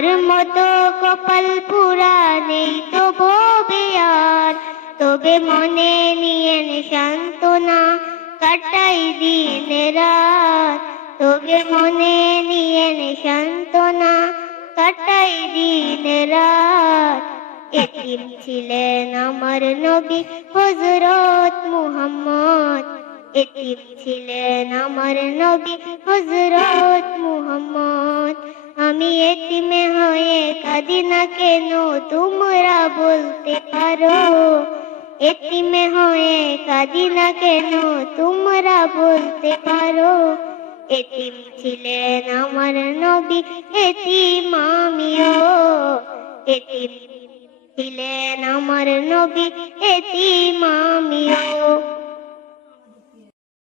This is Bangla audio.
আমার মতো কপাল পুরা নেই তো ভবে আর তবে মনে নিয়েন সান্ত্বনা কাটাই দিন রাত। তবে মনে নিয়েন সান্ত্বনা কাটাই দিন রাত। এতিম ছিলেন আমার নবী হজরত মুহাম্মদ। এতিম ছিলেন আমার নবী হজরত এতিমে হয়ে কাঁদি না কেন? তোমরা বলতে পারো। এতিমে হয়ে কাঁদি না কেন? তোমরা বলতে পারো। এতিম ছিলেন আমার নবী, এতিম আমিও। এতিম ছিলেন আমার নবী, এতিম আমিও।